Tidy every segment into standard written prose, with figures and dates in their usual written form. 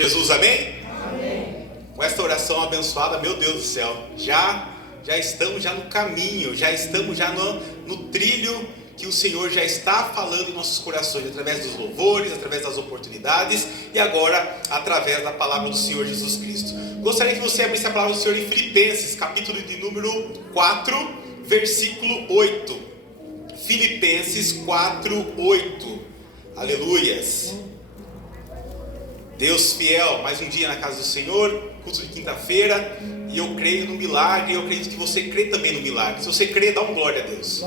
Jesus, amém? Amém. Com esta oração abençoada, meu Deus do céu, já estamos no caminho, já estamos no trilho que o Senhor já está falando em nossos corações, através dos louvores, através das oportunidades e agora através da palavra do Senhor Jesus Cristo. Gostaria que você abrisse a palavra do Senhor em Filipenses, capítulo de número 4, versículo 8. Filipenses 4, 8. Aleluias. Deus fiel, mais um dia na casa do Senhor, culto de quinta-feira, e eu creio no milagre, eu acredito que você crê também no milagre. Se você crê, dá um glória a Deus.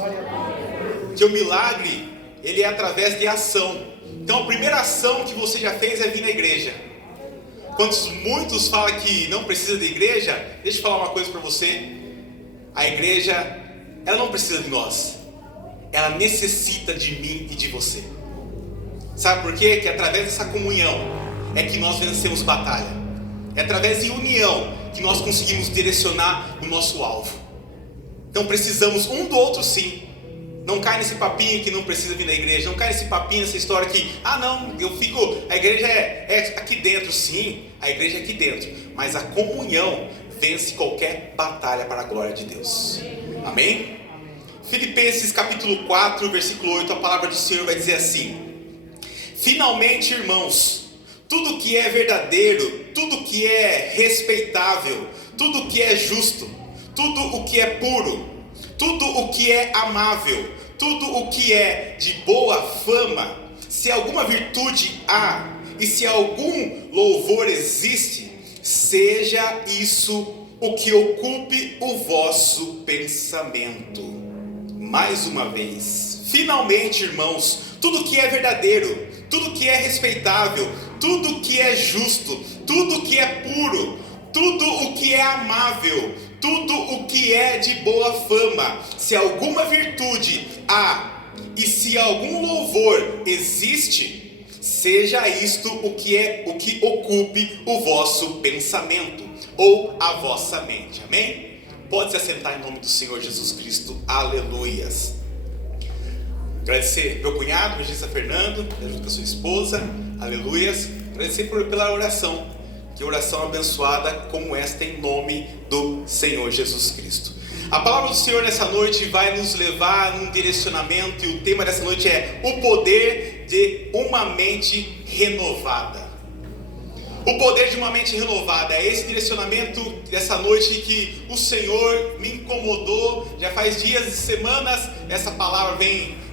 Porque o milagre, ele é através de ação. Então a primeira ação que você já fez é vir na igreja. Quando muitos falam que não precisa de igreja, deixa eu falar uma coisa para você. A igreja, ela não precisa de nós, ela necessita de mim e de você. Sabe por quê? Que através dessa comunhão é que nós vencemos batalha. É através de união que nós conseguimos direcionar o nosso alvo. Então precisamos um do outro, sim. Não cai nesse papinho que não precisa vir na igreja. Não cai nesse papinho, nessa história que a igreja é aqui dentro. Sim, a igreja é aqui dentro. Mas a comunhão vence qualquer batalha para a glória de Deus. Amém? Filipenses capítulo 4, versículo 8, a palavra do Senhor vai dizer assim: finalmente, irmãos, tudo que é verdadeiro, tudo que é respeitável, tudo que é justo, tudo o que é puro, tudo o que é amável, tudo o que é de boa fama, se alguma virtude há e se algum louvor existe, seja isso o que ocupe o vosso pensamento. Mais uma vez, finalmente, irmãos, tudo que é verdadeiro, tudo que é respeitável, tudo que é justo, tudo que é puro, tudo o que é amável, tudo o que é de boa fama, se alguma virtude há e se algum louvor existe, seja isto o que ocupe o vosso pensamento ou a vossa mente. Amém? Pode se assentar em nome do Senhor Jesus Cristo. Aleluias. Agradecer meu cunhado, Regista Fernando, junto com a sua esposa. Aleluias. Agradecer pela oração. Que oração abençoada como esta em nome do Senhor Jesus Cristo. A palavra do Senhor nessa noite vai nos levar num direcionamento, e o tema dessa noite é o poder de uma mente renovada. O poder de uma mente renovada, é esse direcionamento dessa noite que o Senhor me incomodou. Já faz dias e semanas essa palavra vem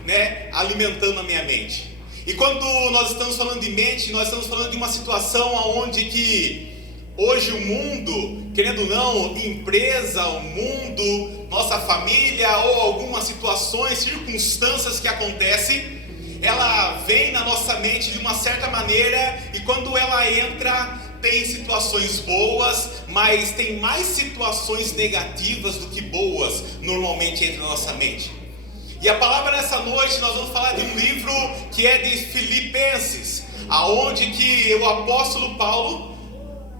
alimentando a minha mente. E quando nós estamos falando de mente, nós estamos falando de uma situação onde que hoje o mundo, querendo ou não, empresa, o mundo, nossa família ou algumas situações, circunstâncias que acontecem, ela vem na nossa mente de uma certa maneira, e quando ela entra, tem situações boas, mas tem mais situações negativas do que boas, normalmente entra na nossa mente. E a palavra nessa noite, nós vamos falar de um livro que é de Filipenses, aonde que o apóstolo Paulo,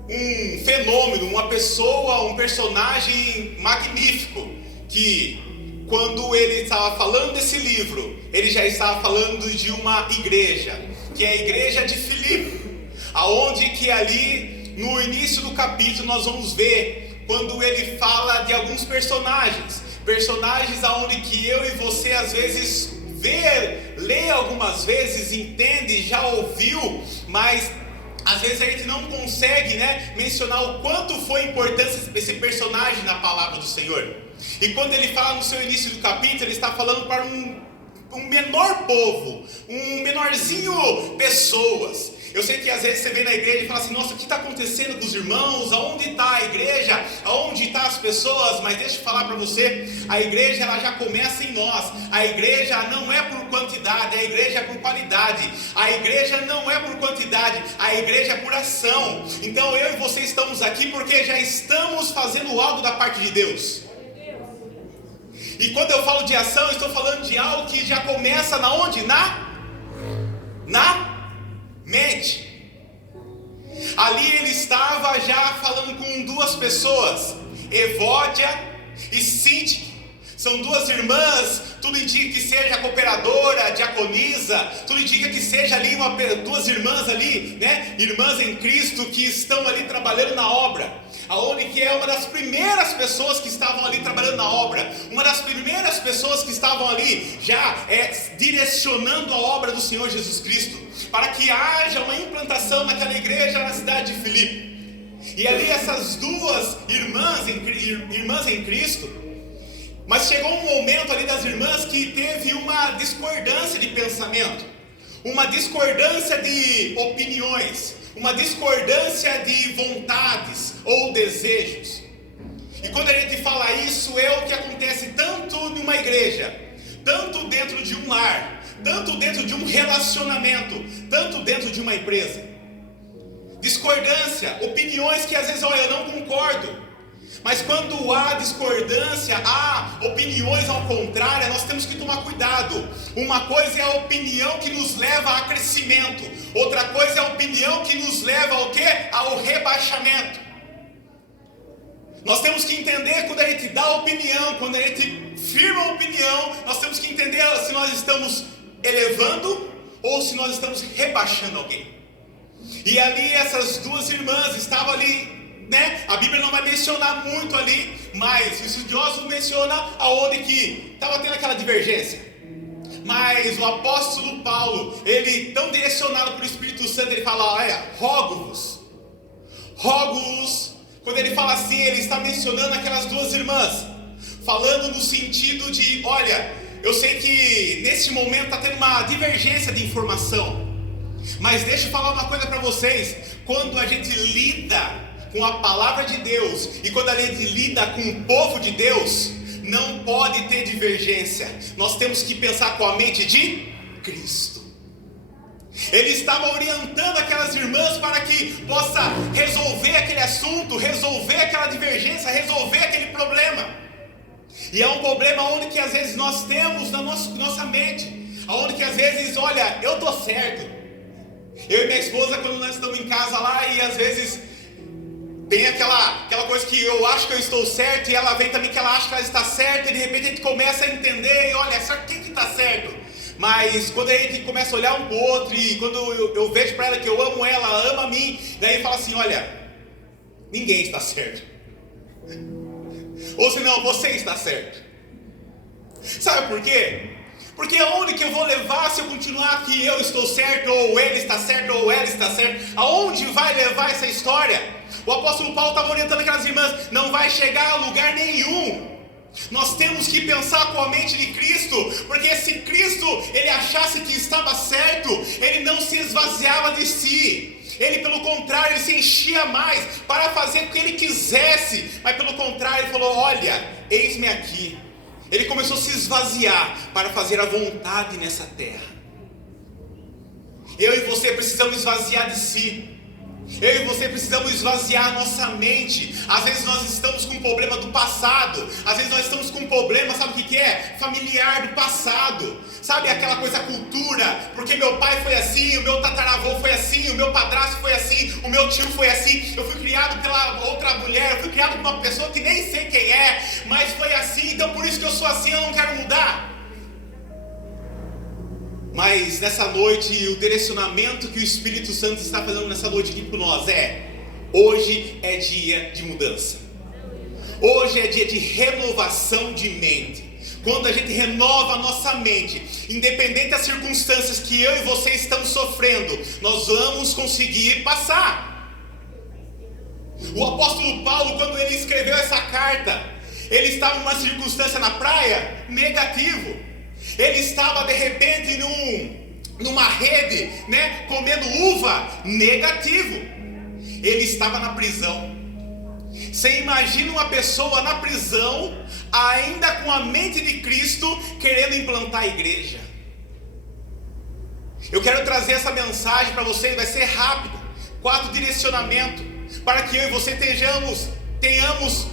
um fenômeno, uma pessoa, um personagem magnífico, que quando ele estava falando desse livro, ele já estava falando de uma igreja, que é a igreja de Filipe, aonde que ali no início do capítulo nós vamos ver quando ele fala de alguns personagens aonde que eu e você às vezes lê algumas vezes, entende, já ouviu, mas às vezes a gente não consegue mencionar o quanto foi importante esse personagem na palavra do Senhor. E quando ele fala no seu início do capítulo, ele está falando para um menor povo, um menorzinho pessoas. Eu sei que às vezes você vem na igreja e fala assim: nossa, o que está acontecendo com os irmãos? Aonde está a igreja? Aonde estão as pessoas? Mas deixa eu falar para você, a igreja ela já começa em nós. A igreja não é por quantidade, a igreja é por qualidade. A igreja não é por quantidade, a igreja é por ação. Então eu e você estamos aqui porque já estamos fazendo algo da parte de Deus. E quando eu falo de ação, eu estou falando de algo que já começa na onde? Na mente. Ali ele estava já falando com duas pessoas, Evódia e Síntique. São duas irmãs, tudo indica que seja a cooperadora, a diaconisa, tudo indica que seja ali duas irmãs ali, né? Irmãs em Cristo que estão ali trabalhando na obra. Aonde que é uma das primeiras pessoas que estavam ali trabalhando na obra, uma das primeiras pessoas que estavam ali já direcionando a obra do Senhor Jesus Cristo, para que haja uma implantação naquela igreja na cidade de Filipe. E ali essas duas irmãs em Cristo. Mas chegou um momento ali das irmãs que teve uma discordância de pensamento, uma discordância de opiniões, uma discordância de vontades ou desejos. E quando a gente fala isso, é o que acontece tanto numa igreja, tanto dentro de um lar, tanto dentro de um relacionamento, tanto dentro de uma empresa. Discordância, opiniões que às vezes, olha, eu não concordo. Mas quando há discordância, há opiniões ao contrário, nós temos que tomar cuidado. Uma coisa é a opinião que nos leva a crescimento, outra coisa é a opinião que nos leva ao quê? Ao rebaixamento. Nós temos que entender quando a gente dá opinião, quando a gente firma a opinião, nós temos que entender se nós estamos elevando ou se nós estamos rebaixando alguém. E ali essas duas irmãs estavam ali, né? A Bíblia não vai mencionar muito ali, mas os estudiosos mencionam aonde que estava tendo aquela divergência. Mas o apóstolo Paulo, ele tão direcionado pelo Espírito Santo, ele fala, olha, rogo-vos. Quando ele fala assim, ele está mencionando aquelas duas irmãs, falando no sentido de, olha, eu sei que nesse momento está tendo uma divergência de informação, mas deixa eu falar uma coisa para vocês, quando a gente lida com a palavra de Deus, e quando a gente lida com o povo de Deus, não pode ter divergência. Nós temos que pensar com a mente de Cristo. Ele estava orientando aquelas irmãs para que possa resolver aquele assunto, resolver aquela divergência, resolver aquele problema. E é um problema onde que às vezes nós temos na nossa mente, onde que às vezes, olha, eu estou certo. Eu e minha esposa, quando nós estamos em casa lá, e às vezes tem aquela coisa que eu acho que eu estou certo, e ela vem também que ela acha que ela está certa, e de repente a gente começa a entender, e olha, sabe quem que está certo? Mas quando a gente começa a olhar um pro outro, e quando eu vejo para ela que eu amo ela, ela ama a mim, daí fala assim, olha, ninguém está certo. Ou senão, você está certo. Sabe por quê? Porque aonde que eu vou levar se eu continuar que eu estou certo, ou ele está certo, ou ela está certo? Aonde vai levar essa história? O apóstolo Paulo estava orientando aquelas irmãs, não vai chegar a lugar nenhum. Nós temos que pensar com a mente de Cristo, porque se Cristo, ele achasse que estava certo, ele não se esvaziava de si. Ele, pelo contrário, ele se enchia mais para fazer o que ele quisesse. Mas pelo contrário, ele falou, olha, eis-me aqui. Ele começou a se esvaziar para fazer a vontade nessa terra. Eu e você precisamos esvaziar de si. Eu e você precisamos esvaziar a nossa mente. Às vezes nós estamos com um problema do passado. Às vezes nós estamos com um problema, sabe o que é? Familiar do passado. Sabe aquela coisa, cultura? Porque meu pai foi assim, o meu tataravô foi assim, o meu padrasto foi assim, o meu tio foi assim. Eu fui criado pela outra mulher, eu fui criado por uma pessoa que nem sei quem é, mas foi assim, então por isso que eu sou assim, eu não quero mudar. Mas nessa noite, o direcionamento que o Espírito Santo está fazendo nessa noite aqui para nós hoje é dia de mudança. Hoje é dia de renovação de mente. Quando a gente renova a nossa mente, independente das circunstâncias que eu e você estamos sofrendo, nós vamos conseguir passar. O apóstolo Paulo, quando ele escreveu essa carta, ele estava numa circunstância na praia, negativo. Ele estava de repente numa rede, né, comendo uva, negativo. Ele estava na prisão. Você imagina uma pessoa na prisão, ainda com a mente de Cristo, querendo implantar a igreja. Eu quero trazer essa mensagem para vocês, vai ser rápido. 4 direcionamentos, para que eu e você tenhamos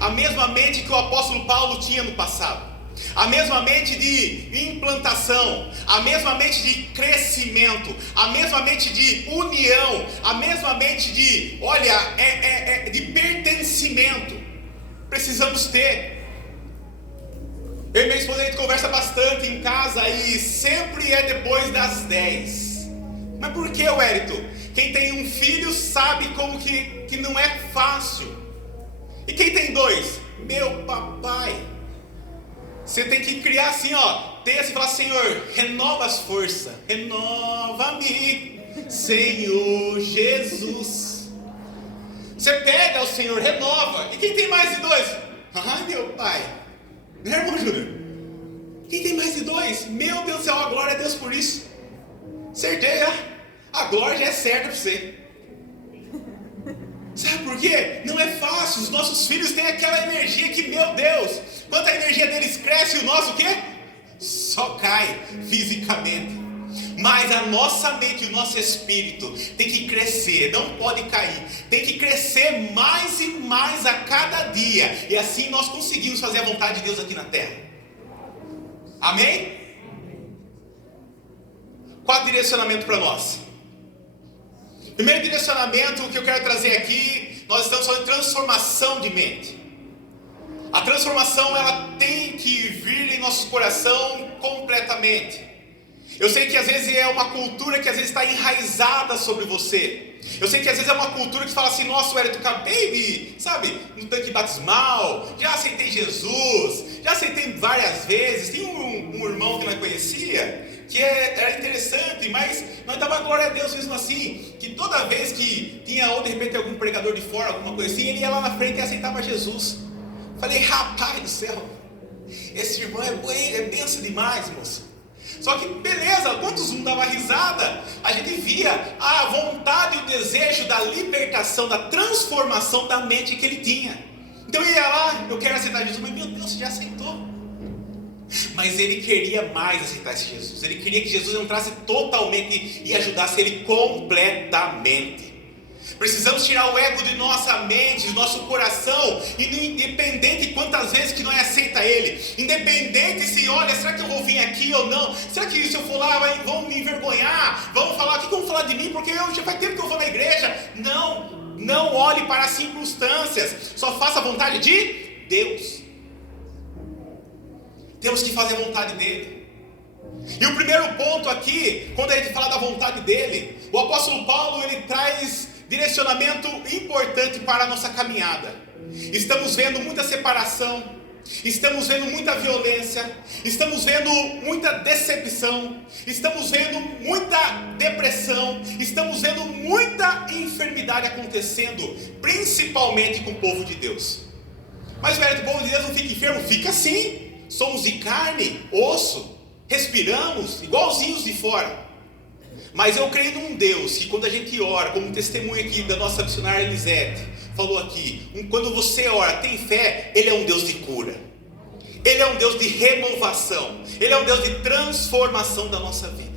a mesma mente que o apóstolo Paulo tinha no passado. A mesma mente de implantação, a mesma mente de crescimento, a mesma mente de união, a mesma mente de, de pertencimento. Precisamos ter. Eu e minha esposa, a gente conversa bastante em casa e sempre é depois das 10. Mas por que, Wellington? Quem tem um filho sabe como que não é fácil. E quem tem 2? Meu papai. Você tem que criar assim, ó. Tem assim, falar: Senhor, renova as forças. Renova-me, Senhor Jesus. Você pede ao Senhor, renova. E quem tem mais de 2? Ai, meu pai. Né, irmão Júnior? Quem tem mais de 2? Meu Deus do céu, a glória a Deus por isso. Certeza. A glória já é certa para você. Sabe por quê? Não é fácil. Os nossos filhos têm aquela energia que, meu Deus, quando a energia deles cresce, o nosso o quê? Só cai fisicamente. Mas a nossa mente e o nosso espírito tem que crescer, não pode cair. Tem que crescer mais e mais a cada dia. E assim nós conseguimos fazer a vontade de Deus aqui na terra. Amém? 4 direcionamentos para nós. Primeiro direcionamento que eu quero trazer aqui, nós estamos falando de transformação de mente. A transformação, ela tem que vir em nosso coração completamente. Eu sei que às vezes é uma cultura que às vezes está enraizada sobre você. Eu sei que às vezes é uma cultura que fala assim: nossa, Wellington, acabei de, sabe, no tanque batismal, já aceitei Jesus, já aceitei várias vezes. Tem um irmão que nós conhecia, que era interessante, mas nós dava glória a Deus mesmo assim, que toda vez que tinha, ou de repente algum pregador de fora, alguma coisa assim, ele ia lá na frente e aceitava Jesus. Falei: rapaz do céu, esse irmão é benção demais, moço. Só que beleza, quantos não dava risada? A gente via a vontade e o desejo da libertação, da transformação da mente que ele tinha. Então ele ia lá: eu quero aceitar Jesus. Mas meu Deus, você já aceitou. Mas ele queria mais aceitar esse Jesus. Ele queria que Jesus entrasse totalmente e ajudasse ele completamente. Precisamos tirar o ego de nossa mente, do nosso coração, e independente de quantas vezes que não aceita Ele, independente se, olha, será que eu vou vir aqui ou não? Será que se eu for lá vão me envergonhar? Vão falar, o que vão falar de mim? Porque já faz tempo que eu vou na igreja. Não olhe para as circunstâncias, só faça a vontade de Deus. Temos que fazer a vontade dEle. E o primeiro ponto aqui, quando a gente fala da vontade dEle, o apóstolo Paulo, ele traz direcionamento importante para a nossa caminhada. Estamos vendo muita separação, estamos vendo muita violência, estamos vendo muita decepção, estamos vendo muita depressão, estamos vendo muita enfermidade acontecendo, principalmente com o povo de Deus. Mas velho, o povo de Deus não fica enfermo? Fica sim. Somos de carne, osso, respiramos igualzinhos de fora. Mas eu creio num Deus que, quando a gente ora, como testemunho aqui da nossa missionária Elisete falou aqui, quando você ora, tem fé, Ele é um Deus de cura, Ele é um Deus de renovação, Ele é um Deus de transformação da nossa vida.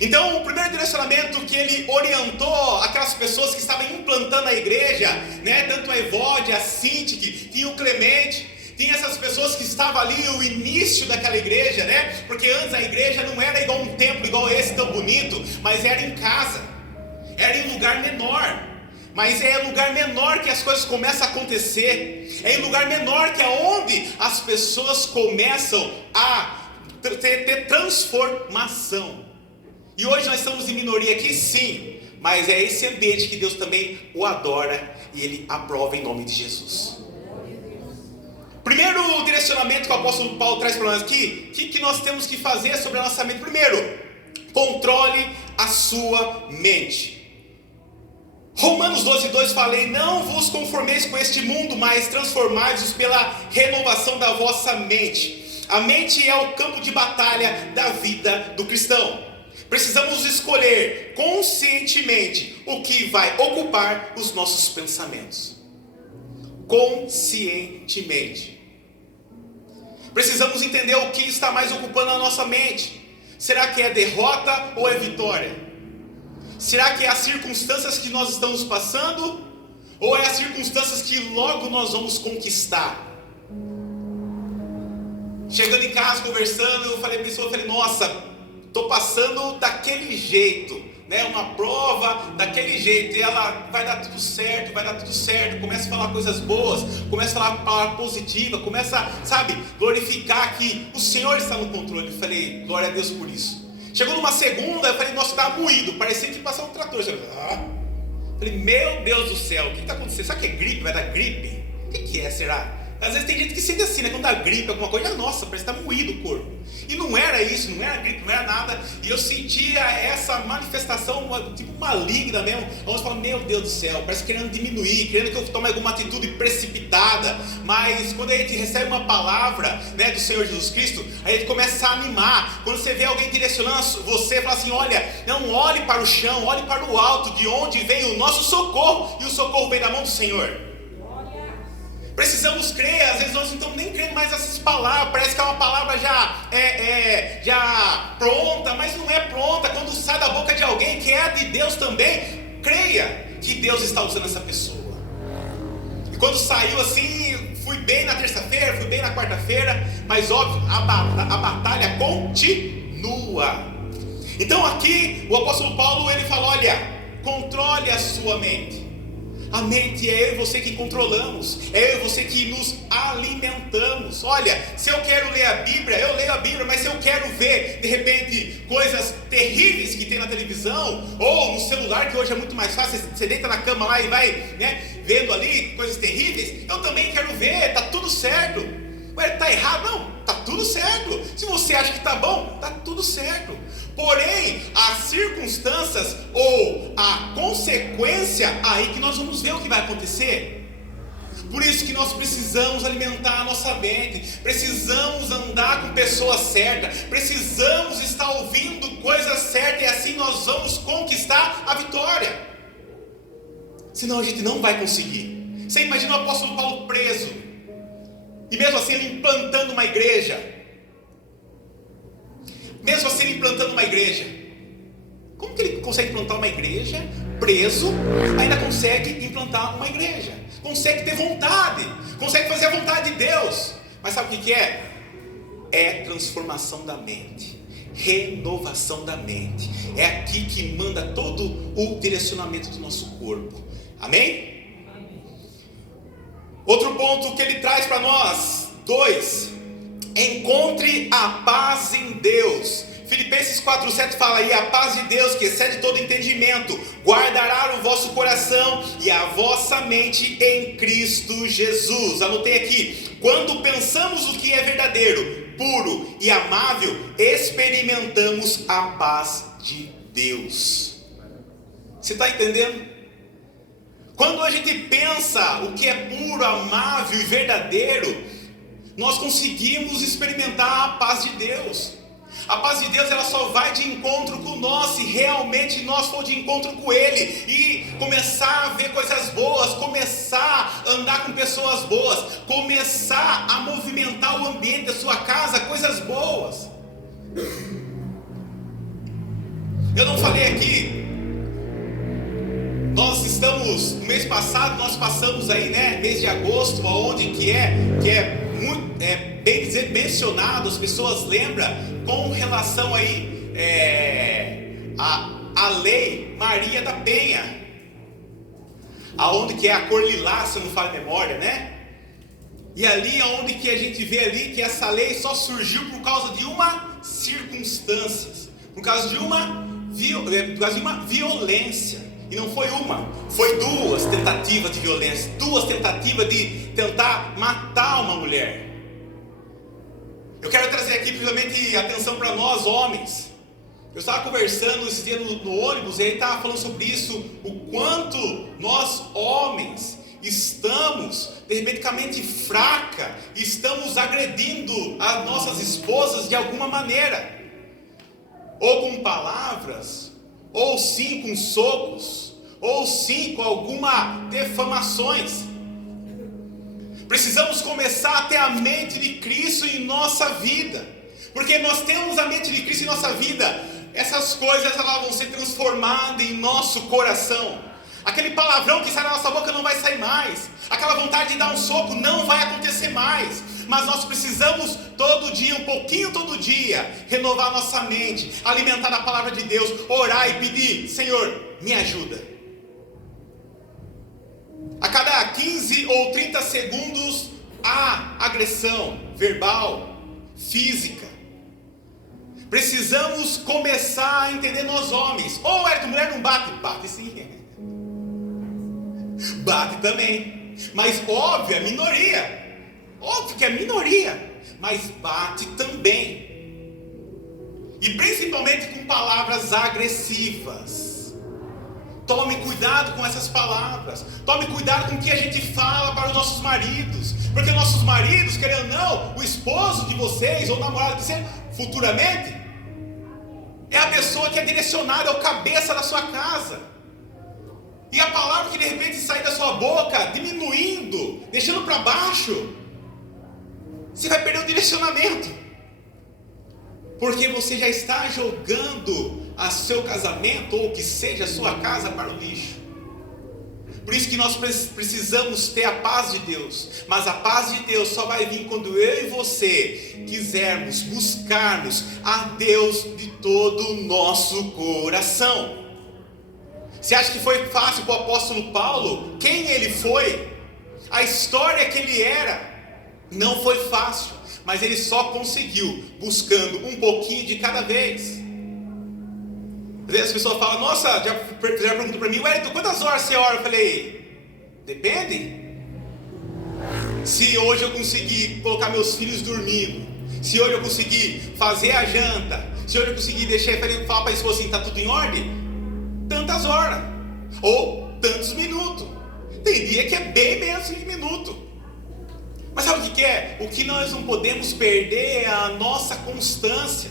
Então o primeiro direcionamento que Ele orientou aquelas pessoas que estavam implantando a igreja, né, tanto a Evódia, a Sintique, tinha o Clemente, tinha essas pessoas que estavam ali, o início daquela igreja, né? Porque antes a igreja não era igual um templo, igual esse tão bonito, mas era em casa, era em lugar menor. Mas é em lugar menor que as coisas começam a acontecer. É em lugar menor que é onde as pessoas começam a ter transformação. E hoje nós estamos em minoria aqui, sim, mas é esse ambiente que Deus também o adora e Ele aprova em nome de Jesus. Primeiro direcionamento que o apóstolo Paulo traz para nós aqui, o que nós temos que fazer sobre a nossa mente? Primeiro, controle a sua mente. Romanos 12:2 falei: não vos conformeis com este mundo, mas transformai-vos pela renovação da vossa mente. A mente é o campo de batalha da vida do cristão. Precisamos escolher conscientemente o que vai ocupar os nossos pensamentos. Conscientemente. Precisamos entender o que está mais ocupando a nossa mente. Será que é derrota ou é vitória? Será que é as circunstâncias que nós estamos passando? Ou é as circunstâncias que logo nós vamos conquistar? Chegando em casa, conversando, eu falei, nossa, estou passando daquele jeito, né, uma prova daquele jeito, e ela vai dar tudo certo, começa a falar coisas boas, começa a falar palavra positiva, começa, sabe, glorificar que o Senhor está no controle. Eu falei, glória a Deus por isso. Chegou numa segunda, eu falei, nossa, estava moído, parecia que passava um trator. Eu falei, meu Deus do céu, o que está acontecendo? Será que é gripe? Vai dar gripe? O que é, será? Às vezes tem gente que sente assim, né? Quando dá gripe, alguma coisa, nossa, parece que está moído o corpo. E não era isso, não era gripe, não era nada. E eu sentia essa manifestação, tipo maligna mesmo. Vamos falar, meu Deus do céu, parece querendo diminuir, querendo que eu tome alguma atitude precipitada. Mas quando a gente recebe uma palavra, né, do Senhor Jesus Cristo, a gente começa a animar. Quando você vê alguém direcionando você, fala assim, olha, não olhe para o chão, olhe para o alto, de onde vem o nosso socorro. E o socorro vem da mão do Senhor. Precisamos crer, às vezes nós não estamos nem crendo mais nessas palavras, parece que é uma palavra já pronta, mas não é pronta. Quando sai da boca de alguém que é de Deus também, creia que Deus está usando essa pessoa. E quando saiu assim, fui bem na terça-feira, fui bem na quarta-feira, mas óbvio, a batalha continua. Então aqui o apóstolo Paulo, ele fala, olha, controle a sua mente. A mente é eu e você que controlamos, é eu e você que nos alimentamos. Olha, se eu quero ler a Bíblia, eu leio a Bíblia, mas se eu quero ver, de repente, coisas terríveis que tem na televisão, ou no celular, que hoje é muito mais fácil, você deita na cama lá e vai, né, vendo ali coisas terríveis, eu também quero ver, tá tudo certo. Ué, tá errado? Não, tá tudo certo. Se você acha que tá bom, tá tudo certo. Porém, as circunstâncias ou a consequência, aí que nós vamos ver o que vai acontecer. Por isso que nós precisamos alimentar a nossa mente, precisamos andar com pessoas certas, precisamos estar ouvindo coisas certas, e assim nós vamos conquistar a vitória. Senão a gente não vai conseguir. Você imagina o apóstolo Paulo preso, e mesmo assim ele implantando uma igreja. Mesmo assim ele implantando uma igreja. Como que ele consegue implantar uma igreja preso, ainda consegue implantar uma igreja? Consegue ter vontade, consegue fazer a vontade de Deus. Mas sabe o que é? É transformação da mente, renovação da mente. É aqui que manda todo o direcionamento do nosso corpo. Amém? Outro ponto que ele traz para nós, 2, encontre a paz em Deus. Filipenses 4,7 fala aí, a paz de Deus que excede todo entendimento, guardará o vosso coração e a vossa mente em Cristo Jesus. Anotei aqui, quando pensamos o que é verdadeiro, puro e amável, experimentamos a paz de Deus. Você está entendendo? Quando a gente pensa o que é puro, amável e verdadeiro, nós conseguimos experimentar a paz de Deus. A paz de Deus, ela só vai de encontro com nós se realmente nós for de encontro com Ele e começar a ver coisas boas, começar a andar com pessoas boas, começar a movimentar o ambiente da sua casa, coisas boas. Eu não falei aqui, nós estamos, no mês passado, nós passamos aí, né, mês de agosto, onde que é muito, bem dizer, mencionado, as pessoas lembram, com relação aí, a lei Maria da Penha, aonde que é a cor lilás, se eu não falho a memória, né? E ali aonde que a gente vê ali que essa lei só surgiu por causa de uma circunstância, por causa de uma violência. E não foi uma, foi 2 tentativas de violência, 2 tentativas de tentar matar uma mulher. Eu quero trazer aqui principalmente atenção para nós homens. Eu estava conversando esse dia no ônibus e ele estava falando sobre isso, o quanto nós homens estamos de repente com a mente fraca, estamos agredindo as nossas esposas de alguma maneira, ou com palavras, ou sim com socos, ou sim com alguma defamações. Precisamos começar a ter a mente de Cristo em nossa vida, porque nós temos a mente de Cristo em nossa vida, essas coisas elas vão ser transformadas em nosso coração. Aquele palavrão que sai da nossa boca não vai sair mais, aquela vontade de dar um soco não vai acontecer mais, mas nós precisamos todo dia, um pouquinho todo dia, renovar nossa mente, alimentar a palavra de Deus, orar e pedir: Senhor, me ajuda. A cada 15 ou 30 segundos há agressão verbal, física. Precisamos começar a entender nós homens. Mulher não bate? Bate sim. Bate também. Mas óbvio, é minoria. Óbvio que é minoria. Mas bate também. E principalmente com palavras agressivas. Tome cuidado com essas palavras. Tome cuidado com o que a gente fala para os nossos maridos. Porque nossos maridos, querendo ou não, o esposo de vocês, ou o namorado de vocês, futuramente, é a pessoa que é direcionada, é o cabeça da sua casa. E a palavra que de repente sai da sua boca, diminuindo, deixando para baixo, você vai perder o direcionamento. Porque você já está jogando a seu casamento, ou que seja a sua casa, para o lixo. Por isso que nós precisamos ter a paz de Deus. Mas a paz de Deus só vai vir quando eu e você quisermos buscarmos a Deus de todo o nosso coração. Você acha que foi fácil para o apóstolo Paulo? Quem ele foi? A história que ele era? Não foi fácil. Mas ele só conseguiu buscando um pouquinho de cada vez. Às vezes as pessoas falam: nossa, já perguntou para mim: Wellington, quantas horas você ora? Eu falei: depende. Se hoje eu conseguir colocar meus filhos dormindo, se hoje eu conseguir fazer a janta, se hoje eu conseguir falar para a esposa assim: está tudo em ordem? Tantas horas, ou tantos minutos. Tem dia que é bem menos de minuto. Mas sabe o que é? O que nós não podemos perder é a nossa constância.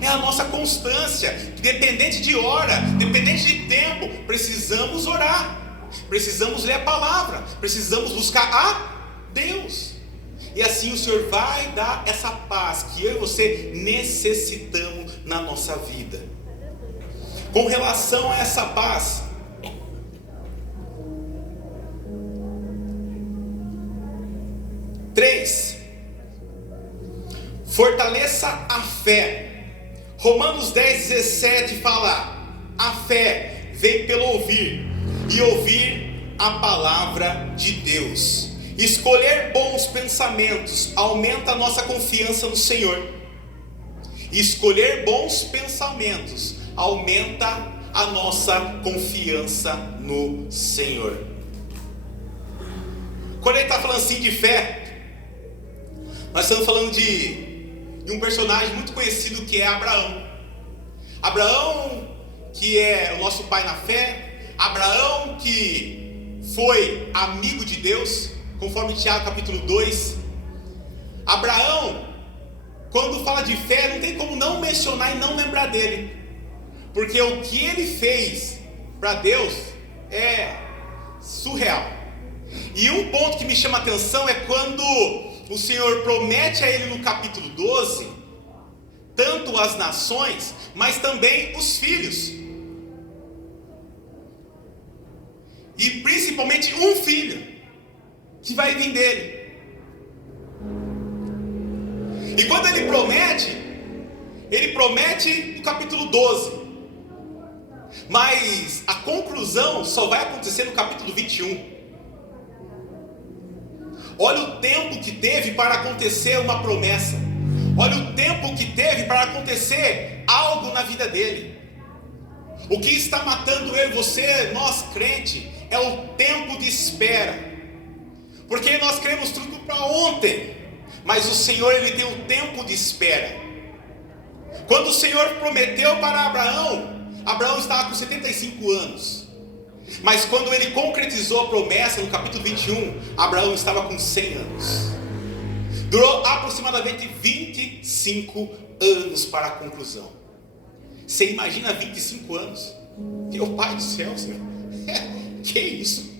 É a nossa constância. Dependente de hora, dependente de tempo, precisamos orar. Precisamos ler a palavra. Precisamos buscar a Deus. E assim o Senhor vai dar essa paz que eu e você necessitamos na nossa vida. Com relação a essa paz, fortaleça a fé. Romanos 10:17 fala: a fé vem pelo ouvir, e ouvir a palavra de Deus. Escolher bons pensamentos aumenta a nossa confiança no Senhor. Escolher bons pensamentos aumenta a nossa confiança no Senhor. Quando ele está falando assim de fé, nós estamos falando de um personagem muito conhecido, que é Abraão. Abraão, que é o nosso pai na fé. Abraão, que foi amigo de Deus, conforme Tiago capítulo 2. Abraão, quando fala de fé, não tem como não mencionar e não lembrar dele, porque o que ele fez para Deus é surreal. E um ponto que me chama a atenção é quando o Senhor promete a ele no capítulo 12, tanto as nações, mas também os filhos. E principalmente um filho, que vai vir dele. E quando ele promete no capítulo 12. Mas a conclusão só vai acontecer no capítulo 21. Olha o tempo que teve para acontecer uma promessa. Olha o tempo que teve para acontecer algo na vida dele. O que está matando eu e você, nós crente, é o tempo de espera. Porque nós queremos tudo para ontem, mas o Senhor, ele tem o tempo de espera. Quando o Senhor prometeu para Abraão, Abraão estava com 75 anos. Mas quando ele concretizou a promessa no capítulo 21, Abraão estava com 100 anos. Durou aproximadamente 25 anos para a conclusão. Você imagina 25 anos? Meu pai do céu, Senhor. Que isso?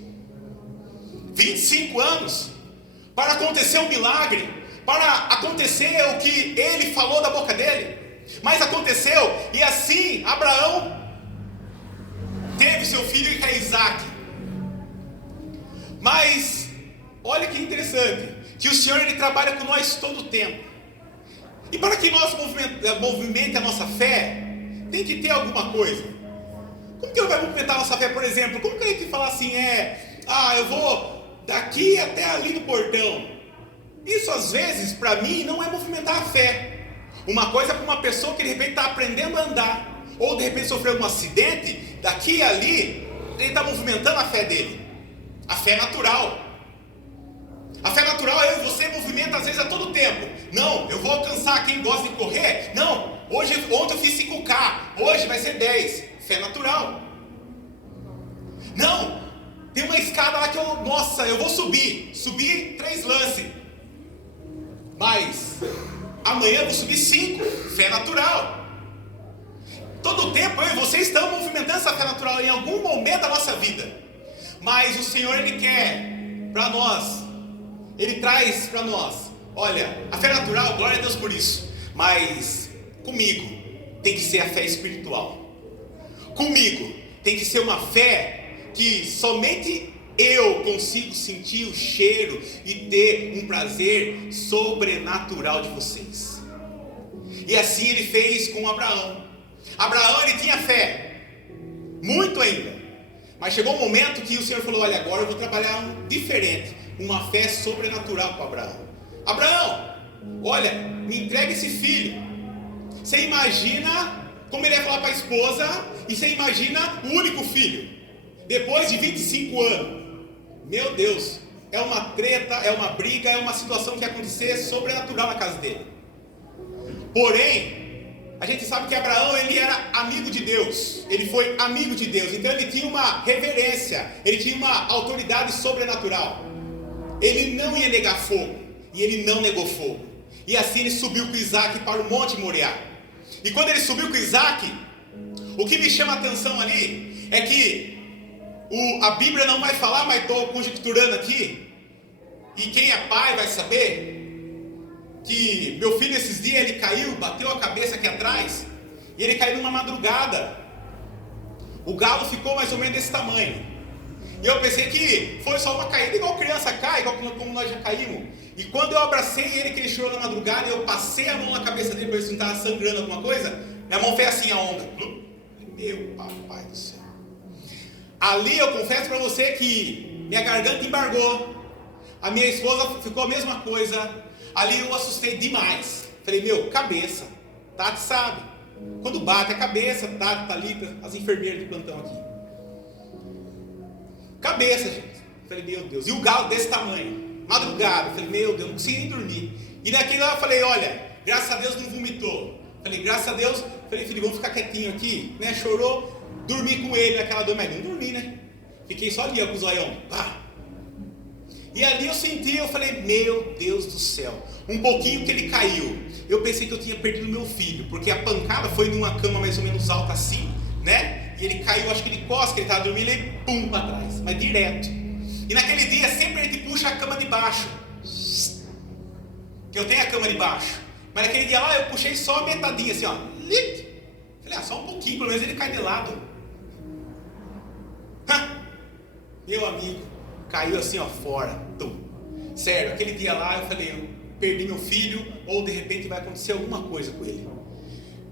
25 anos para acontecer um milagre, para acontecer o que ele falou da boca dele. Mas aconteceu, e assim Abraão teve seu filho, que é Isaac. Mas olha que interessante, que o Senhor ele trabalha com nós todo o tempo. E para que nós movimente a nossa fé, tem que ter alguma coisa. Como que Ele vai movimentar a nossa fé, por exemplo? Como que a gente fala assim, eu vou daqui até ali no portão? Isso às vezes, para mim, não é movimentar a fé. Uma coisa é para uma pessoa que de repente está aprendendo a andar, ou de repente sofreu um acidente, daqui e ali, ele está movimentando a fé dele. A fé natural. A fé natural eu e você movimenta às vezes a todo tempo. Não, eu vou alcançar quem gosta de correr. Não, ontem eu fiz 5K, hoje vai ser 10. Fé natural. Não, tem uma escada lá que eu vou subir 3 lances. Mas amanhã eu vou subir 5. Fé natural. Todo o tempo eu e você estamos movimentando essa fé natural em algum momento da nossa vida. Mas o Senhor Ele quer para nós, Ele traz para nós, olha, a fé natural, glória a Deus por isso, mas comigo tem que ser a fé espiritual. Comigo tem que ser uma fé que somente eu consigo sentir o cheiro e ter um prazer sobrenatural de vocês. E assim Ele fez com Abraão. Abraão ele tinha fé, muito ainda, mas chegou um momento que o Senhor falou, olha, agora eu vou trabalhar diferente, uma fé sobrenatural com Abraão. Abraão, olha, me entrega esse filho. Você imagina como ele ia falar para a esposa, e você imagina o único filho, depois de 25 anos, meu Deus, é uma treta, é uma briga, é uma situação que ia acontecer sobrenatural na casa dele. Porém, a gente sabe que Abraão, ele era amigo de Deus, ele foi amigo de Deus, então ele tinha uma reverência, ele tinha uma autoridade sobrenatural. Ele não ia negar fogo, e ele não negou fogo. E assim ele subiu com Isaac para o Monte Moriá. E quando ele subiu com Isaac, o que me chama a atenção ali é que a Bíblia não vai falar, mas estou conjecturando aqui, e quem é pai vai saber, que meu filho esses dias ele caiu, bateu a cabeça aqui atrás, e ele caiu numa madrugada. O galo ficou mais ou menos desse tamanho. E eu pensei que foi só uma caída, igual criança cai, igual como nós já caímos. E quando eu abracei ele, que ele chorou na madrugada, eu passei a mão na cabeça dele para ver se não estava sangrando alguma coisa. Minha mão fez assim a onda. Meu papai do céu. Ali eu confesso para você que minha garganta embargou. A minha esposa ficou a mesma coisa. Ali eu assustei demais. Falei, cabeça. Tati sabe. Quando bate a cabeça, Tati, Thalita, as enfermeiras de plantão aqui. Cabeça, gente. Falei, meu Deus. E o galo desse tamanho. Madrugada. Falei, meu Deus, não consegui nem dormir. E naquele lá eu falei, olha, graças a Deus não vomitou. Falei, graças a Deus. Falei, filho, vamos ficar quietinho aqui. Né? Chorou. Dormi com ele naquela dor, mas não dormi, né? Fiquei só ali, ó, com o zoião. Pá. E ali eu senti, eu falei, meu Deus do céu. Um pouquinho que ele caiu, eu pensei que eu tinha perdido meu filho, porque a pancada foi numa cama mais ou menos alta assim, né? E ele caiu, acho que ele costa, que ele estava dormindo, ele pum para trás, mas direto. E naquele dia sempre a gente puxa a cama de baixo, que eu tenho a cama de baixo. Mas naquele dia lá eu puxei só a metadinha assim, ó. Falei, só um pouquinho, pelo menos ele cai de lado. Meu amigo, caiu assim, ó, fora. Sério, aquele dia lá eu falei, eu perdi meu filho, ou de repente vai acontecer alguma coisa com ele.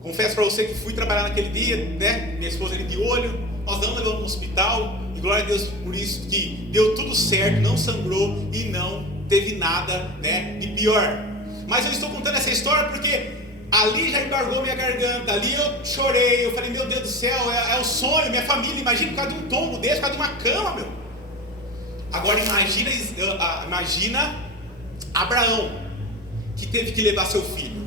Confesso para você que fui trabalhar naquele dia, né? Minha esposa ali de olho, nós não levamos no hospital, e glória a Deus por isso, que deu tudo certo, não sangrou e não teve nada, né, de pior. Mas eu estou contando essa história porque ali já embargou minha garganta, ali eu chorei, eu falei, meu Deus do céu, é o sonho, minha família, imagina por causa de um tombo desse, por causa de uma cama, meu. Agora imagina Abraão, que teve que levar seu filho.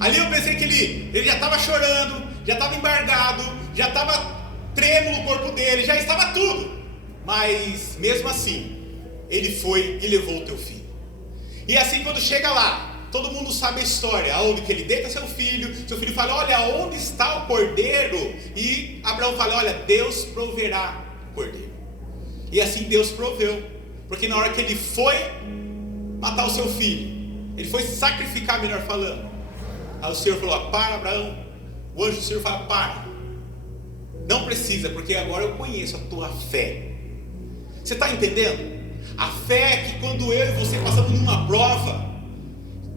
Ali eu pensei que ele já estava chorando, já estava embargado, já estava trêmulo o corpo dele, já estava tudo. Mas mesmo assim, ele foi e levou o teu filho. E assim quando chega lá, todo mundo sabe a história, aonde que ele deita seu filho fala, olha, onde está o cordeiro? E Abraão fala, olha, Deus proverá o cordeiro. E assim Deus proveu, porque na hora que ele foi matar o seu filho, ele foi sacrificar, melhor falando, aí o Senhor falou, para Abraão, o anjo do Senhor fala, para, não precisa, porque agora eu conheço a tua fé. Você está entendendo? A fé é que quando eu e você passamos numa prova,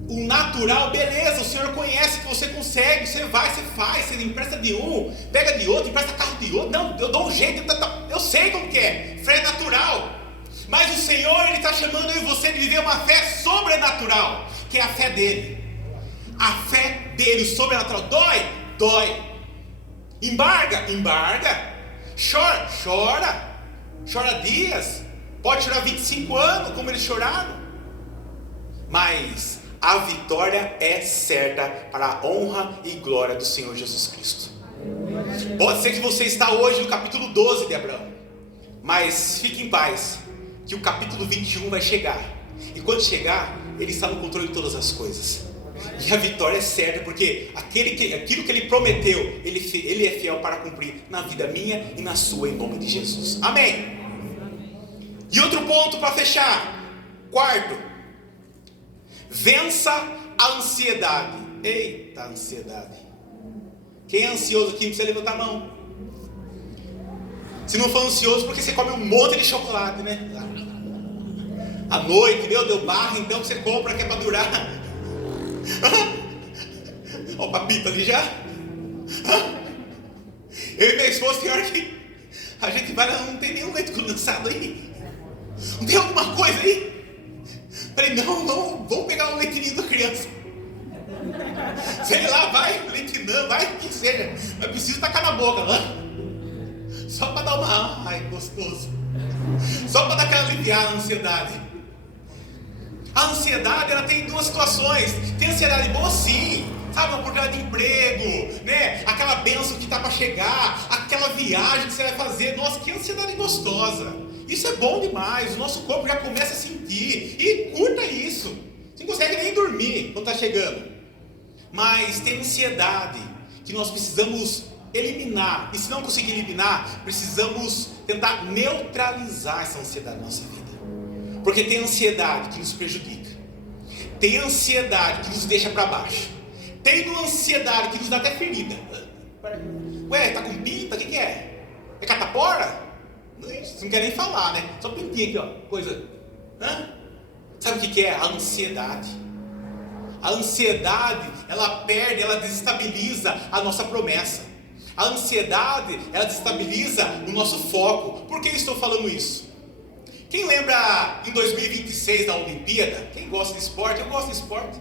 o natural, beleza, o Senhor conhece que você consegue, você vai, você faz, você empresta de um, pega de outro, empresta carro de outro, não, eu dou um jeito, eu sei como que é, fé é natural. Mas o Senhor, Ele está chamando eu e você de viver uma fé sobrenatural, que é a fé dEle. A fé dEle, o sobrenatural, dói, embarga, chora dias, pode chorar 25 anos, como eles choraram, mas a vitória é certa para a honra e glória do Senhor Jesus Cristo. Pode ser que você está hoje no capítulo 12 de Abraão, mas fique em paz, que o capítulo 21 vai chegar, e quando chegar, Ele está no controle de todas as coisas, e a vitória é certa, porque aquilo que Ele prometeu, Ele é fiel para cumprir na vida minha e na sua, em nome de Jesus, amém. E outro ponto para fechar, quarto, vença a ansiedade. Eita, ansiedade. Quem é ansioso aqui, precisa levantar a mão. Se não for ansioso, porque você come um monte de chocolate, né? À noite, deu barra, então você compra que é para durar. Olha o papito ali já. Eu e minha esposa, tem hora que a gente vai, não tem nenhum leite condensado aí. Não tem alguma coisa aí? Falei, não, vamos pegar um leitinho da criança. Sei lá, vai, leitinão, vai, o que seja. Mas preciso tacar na boca, não? Só para dar uma, ai, gostoso. Só para dar aquela aliviada na ansiedade. A ansiedade, ela tem duas situações. Tem ansiedade boa, sim. Sabe, uma oportunidade de emprego, né? Aquela bênção que está para chegar, aquela viagem que você vai fazer. Nossa, que ansiedade gostosa. Isso é bom demais, o nosso corpo já começa a sentir, e curta isso, você não consegue nem dormir quando está chegando. Mas tem ansiedade que nós precisamos eliminar, e se não conseguir eliminar, precisamos tentar neutralizar essa ansiedade na nossa vida. Porque tem ansiedade que nos prejudica, tem ansiedade que nos deixa para baixo, tem ansiedade que nos dá até ferida. Ué, tá com pinta, o que é? É catapora? Você não quer nem falar, né? Só pintinha aqui, ó, coisa. Sabe o que é? A ansiedade. A ansiedade, ela perde, ela desestabiliza a nossa promessa. A ansiedade, ela desestabiliza o nosso foco. Por que eu estou falando isso? Quem lembra em 2026 da Olimpíada? Quem gosta de esporte? Eu gosto de esporte.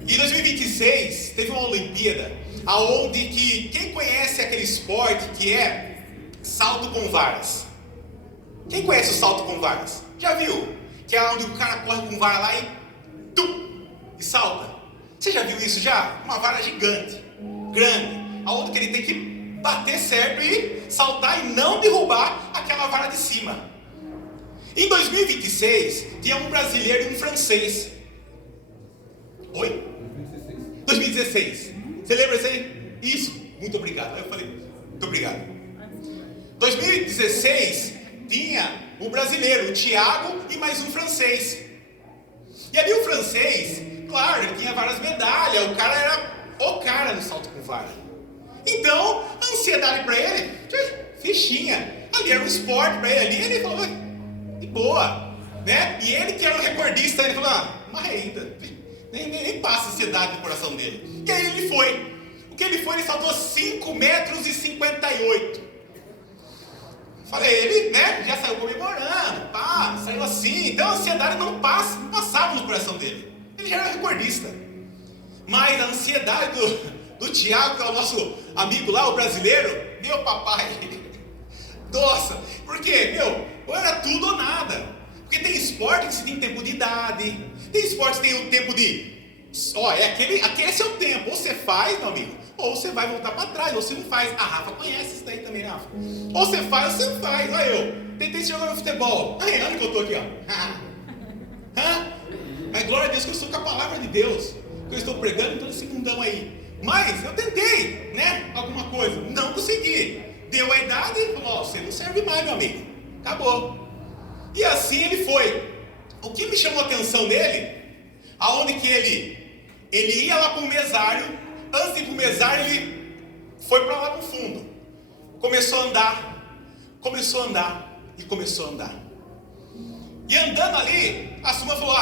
Em 2026 teve uma Olimpíada aonde que quem conhece aquele esporte que é salto com varas? Quem conhece o salto com varas? Já viu? Que é onde o cara corre com vara lá e salta. Você já viu isso já? Uma vara gigante, grande, aonde que ele tem que bater certo e saltar e não derrubar aquela vara de cima. Em 2026 tinha um brasileiro e um francês. Oi? 2016. Você lembra isso aí? Isso. Muito obrigado. Aí eu falei, muito obrigado. 2016 tinha um brasileiro, o Thiago, e mais um francês. E ali o francês, claro, ele tinha várias medalhas, o cara era o cara no salto com vara. Então, a ansiedade para ele, fichinha. Ali era um esporte para ele, ali ele falou, de boa, né? E ele que era o recordista, ele falou, mas ainda, nem passa ansiedade no coração dele. E aí ele foi. O que ele foi? Ele saltou 5,58 metros. Falei, ele, né, já saiu comemorando, saiu assim. Então a ansiedade não passava no coração dele. Ele já era recordista. Mas a ansiedade do Thiago, que é o nosso amigo lá, o brasileiro, meu papai, nossa, porque, ou era tudo ou nada. Porque tem esporte que você tem tempo de idade, tem esporte que tem o tempo de, aquele é seu tempo, ou você faz, meu amigo, ou você vai voltar para trás, ou você não faz. A Rafa conhece isso daí também, Rafa. Ou você faz, ou você não faz. Olha eu, tentei jogar no futebol. Olha que eu tô aqui, ó. Mas glória a Deus que eu estou com a palavra de Deus, que eu estou pregando todo esse mundão aí. Mas eu tentei, né, alguma coisa, não consegui. Deu a idade e falou, você não serve mais, meu amigo. Acabou. E assim ele foi. O que me chamou a atenção dele, aonde que ele ia lá para o mesário. Antes de ir para o mesário, ele foi para lá no fundo. Começou a andar. E E andando ali, a Suma falou: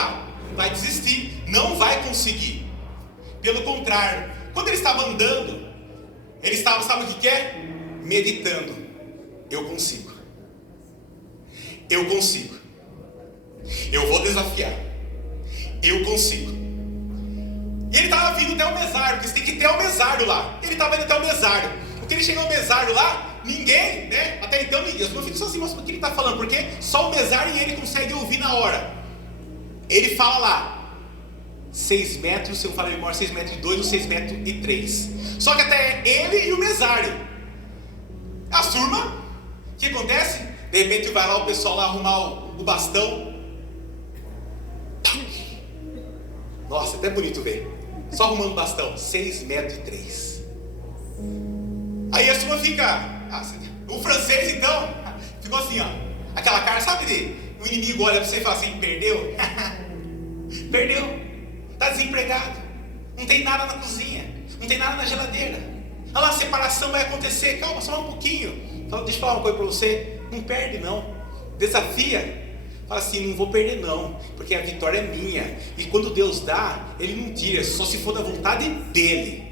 vai desistir, não vai conseguir. Pelo contrário, quando ele estava andando, ele estava, sabe o que é? Meditando. Eu consigo. Eu consigo. Eu vou desafiar. Eu consigo. E ele estava vindo até o mesário, porque você tem que ter o mesário lá. Ele estava indo até o mesário. Porque ele chegou ao mesário lá, ninguém, né? Até então ninguém. As pessoas ficam assim: mas por que ele está falando? Porque só o mesário e ele conseguem ouvir na hora. Ele fala lá 6 metros, se eu falar de memória, 6 metros e 2 ou 6 metros e 3. Só que até ele e o mesário. A turma, o que acontece? De repente vai lá o pessoal lá arrumar o bastão. Nossa, até bonito ver. Só arrumando o bastão, 6 metros e 3. Aí a turma fica... o francês então ficou assim, ó. Aquela cara, sabe de... o inimigo olha pra você e fala assim: perdeu? Perdeu. Está desempregado. Não tem nada na cozinha. Não tem nada na geladeira. Olha lá, a separação vai acontecer. Calma, só um pouquinho. Fala, deixa eu falar uma coisa para você. Não perde não. Desafia. Fala assim: não vou perder não, porque a vitória é minha. E quando Deus dá, Ele não tira, só se for da vontade dEle.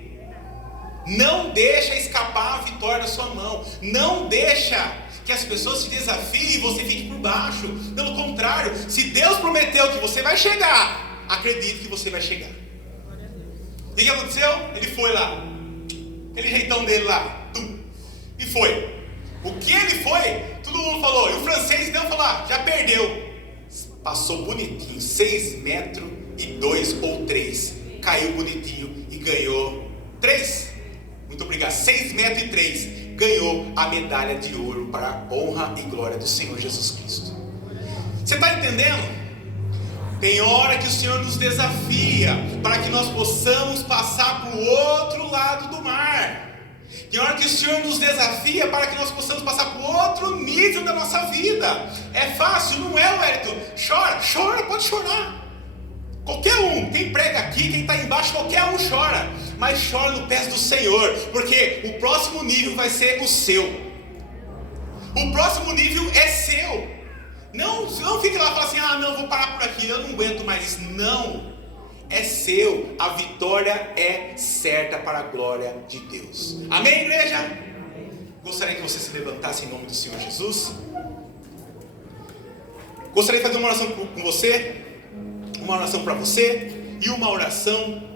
Não deixa escapar a vitória da sua mão. Não deixa que as pessoas te desafiem e você fique por baixo. Pelo contrário, se Deus prometeu que você vai chegar, acredite que você vai chegar. E o que aconteceu? Ele foi lá, aquele jeitão dele lá, e foi. O que ele foi, todo mundo falou. E o francês então falou: já perdeu. Passou bonitinho, 6 metros e 2 ou 3. Caiu bonitinho e ganhou 3. Muito obrigado, 6 metros e 3. Ganhou a medalha de ouro para a honra e glória do Senhor Jesus Cristo. Você está entendendo? Tem hora que o Senhor nos desafia para que nós possamos passar para o outro lado do mar. Tem hora que o Senhor nos desafia para que nós possamos passar para o outro nível da nossa vida. É fácil? Não é, Wellington? Chora, chora, pode chorar. Qualquer um, quem prega aqui, quem está embaixo, qualquer um chora. Mas chora no pés do Senhor, porque o próximo nível vai ser o seu. O próximo nível é seu. Não fique lá e fale assim: não, vou parar por aqui, eu não aguento mais isso. Não, é seu. A vitória é certa para a glória de Deus. Amém, igreja? Gostaria que você se levantasse em nome do Senhor Jesus. Gostaria de fazer uma oração com você, uma oração para você e uma oração